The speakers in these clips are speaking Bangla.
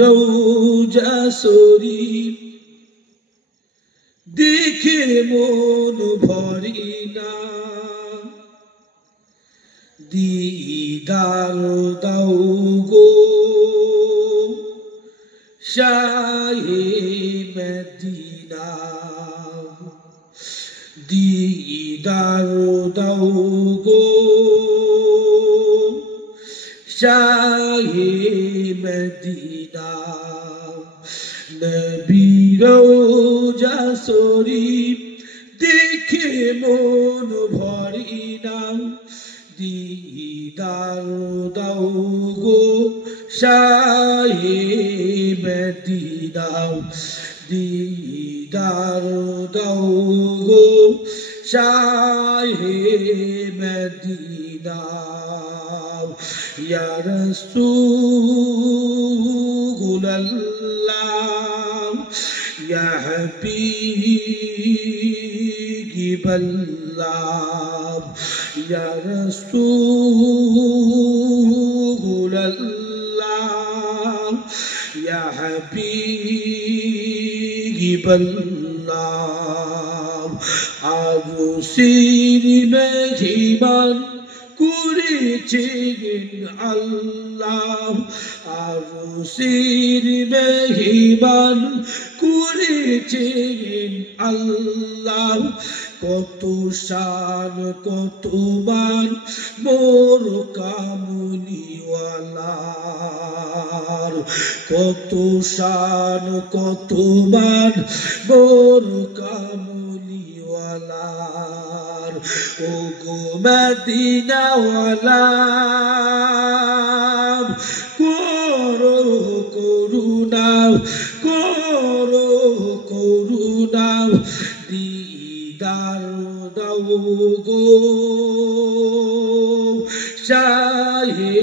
রওজা শরীফ দেখে মন ভরে না, দিদার দাও গো শাহে মদিনা, দিদার দাও গো শাহে মদিনা। নবী রওজা শরীফ দেখে মন ভরে না, দিদার দাও গো শাহে মদিনা, দিদার দাও গো শাহে মদিনা। ইয়া রাসূলুল্লাহ ইয়া হাবিবাল্লাহ, ইয়া রাসূলুল্লাহ ইয়া হাবিবাল্লাহ। আরশের মেহমান করেছেন আল্লাহ, আরশের মেহমান করেছেন আল্লাহ। কত শান কত মান মোর কামলিওয়ালার, কত শান কত মান মোর কামলিওয়ালার। ও গো মদিনাওয়ালা করো করুণা, করো করুণা, দিদার দাও গো শাহে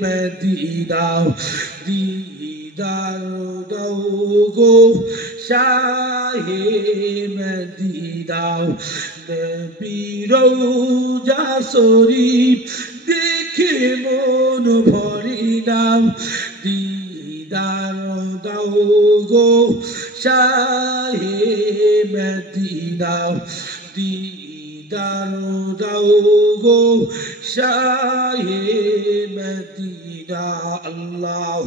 মদিনা, দিদার দাও গো শাহে মদিনা। নবী রওজা শরীফ দেখে মন ভরে না, দিদার দাও গো শাহে মদিনা, দিদার দাও গো শাহে মদিনা। আল্লাহ।